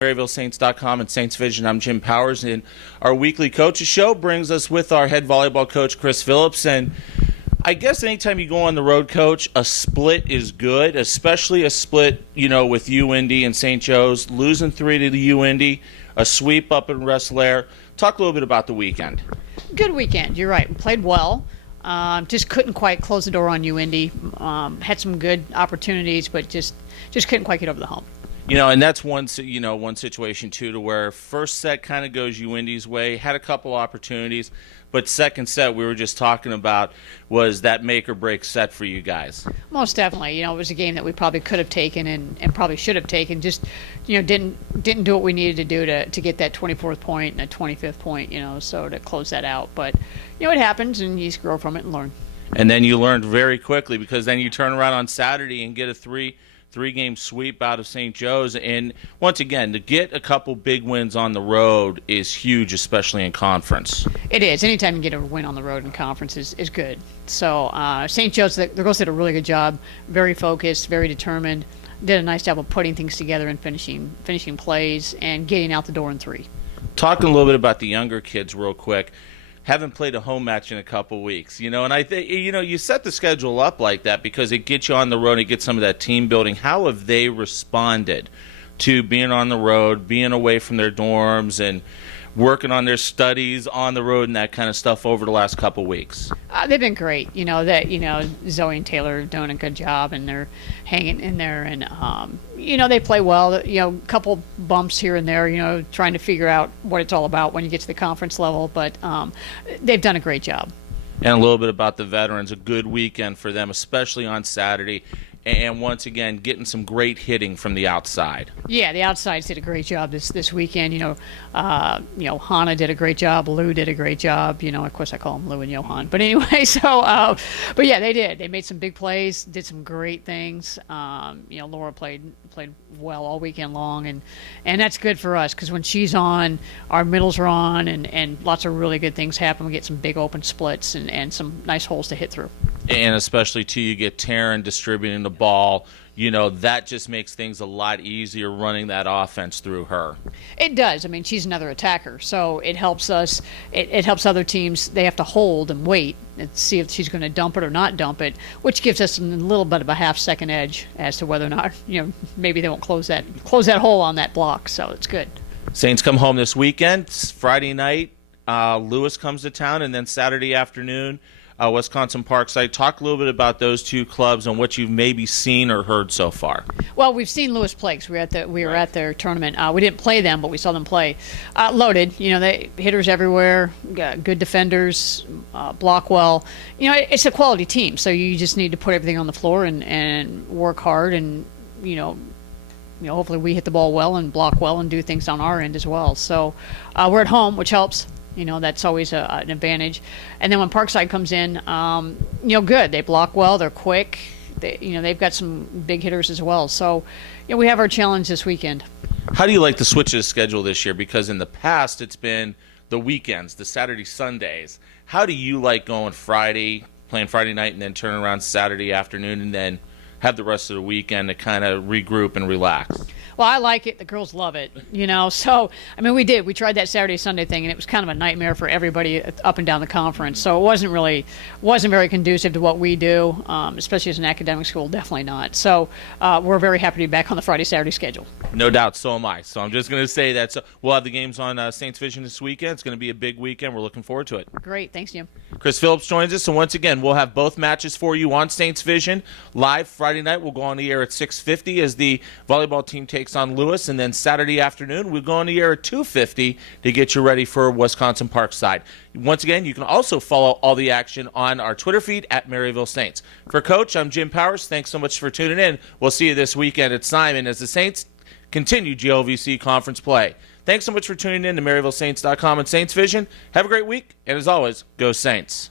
MaryvilleSaints.com and Saints Vision. I'm Jim Powers, and our weekly coaches show brings us with our head volleyball coach, Chris Phillips. And I guess anytime you go on the road, Coach, a split is good, especially a split, with UIndy and St. Joe's, losing 3 to the UIndy, a sweep up in Rensselaer. Talk a little bit about the weekend. Good weekend. You're right. We played well. Just couldn't quite close the door on UIndy. Had some good opportunities, but just couldn't quite get over the hump. And that's one situation, too, to where first set kind of goes UIndy's way, had a couple opportunities, but second set we were just talking about was that make-or-break set for you guys. Most definitely. It was a game that we probably could have taken and probably should have taken. Just, didn't do what we needed to do to get that 24th point and a 25th point, so to close that out. But, it happens, and you just grow from it and learn. And then you learned very quickly, because then you turn around on Saturday and get a three-game sweep out of St. Joe's. And once again, to get a couple big wins on the road is huge, especially in conference. It is. Anytime you get a win on the road in conference is good. So St. Joe's, the girls did a really good job, very focused, very determined, did a nice job of putting things together and finishing plays and getting out the door in 3. Talking a little bit about the younger kids real quick. Haven't played a home match in a couple weeks, and I think, you set the schedule up like that because it gets you on the road and it gets some of that team building. How have they responded to being on the road, being away from their dorms, and working on their studies on the road and that kind of stuff over the last couple weeks? They've been great. Zoe and Taylor are doing a good job, and they're hanging in there, and they play well. A couple bumps here and there. Trying to figure out what it's all about when you get to the conference level, but they've done a great job. And a little bit about the veterans. A good weekend for them, especially on Saturday. And once again, getting some great hitting from the outside. Yeah, the outsides did a great job this weekend. Hannah did a great job. Lou did a great job. Of course, I call them Lou and Johan. But anyway, but yeah, they did. They made some big plays, did some great things. Laura played well all weekend long, and that's good for us because when she's on, our middles are on, and lots of really good things happen. We get some big open splits and some nice holes to hit through. And especially, too, you get Taryn distributing the ball. That just makes things a lot easier running that offense through her. It does. I mean, she's another attacker, so it helps us. It helps other teams. They have to hold and wait and see if she's going to dump it or not dump it, which gives us a little bit of a half-second edge as to whether or not, maybe they won't close that hole on that block, so it's good. Saints come home this weekend. It's Friday night. Lewis comes to town, and then Saturday afternoon, Wisconsin Parkside. Talk a little bit about those two clubs and what you've maybe seen or heard so far. Well, we've seen Lewis play because we were at their tournament. We didn't play them, but we saw them play. Loaded, they hitters everywhere, good defenders, block well. It's a quality team, so you just need to put everything on the floor and work hard, and hopefully we hit the ball well and block well and do things on our end as well. So we're at home, which helps. That's always an advantage. And then when Parkside comes in, good. They block well. They're quick. They've got some big hitters as well. So, we have our challenge this weekend. How do you like the switch of the schedule this year? Because in the past, it's been the weekends, the Saturday, Sundays. How do you like going playing Friday night, and then turn around Saturday afternoon, and then have the rest of the weekend to kind of regroup and relax? Well, I like it. The girls love it, So, we tried that Saturday, Sunday thing, and it was kind of a nightmare for everybody up and down the conference. So it wasn't very conducive to what we do, especially as an academic school, definitely not. So we're very happy to be back on the Friday, Saturday schedule. No doubt, so am I. So I'm just going to say that. So we'll have the games on Saints Vision this weekend. It's going to be a big weekend. We're looking forward to it. Great. Thanks, Jim. Chris Phillips joins us, and once again, we'll have both matches for you on Saints Vision live Friday night. We'll go on the air at 6:50 as the volleyball team takes on Lewis, and then Saturday afternoon we'll go on the air at 2:50 to get you ready for Wisconsin Parkside. Once again, you can also follow all the action on our Twitter feed at Maryville Saints. For Coach, I'm Jim Powers. Thanks so much for tuning in. We'll see you this weekend at Simon as the Saints continue GLVC conference play. Thanks so much for tuning in to MaryvilleSaints.com and Saints Vision. Have a great week, and as always, go Saints.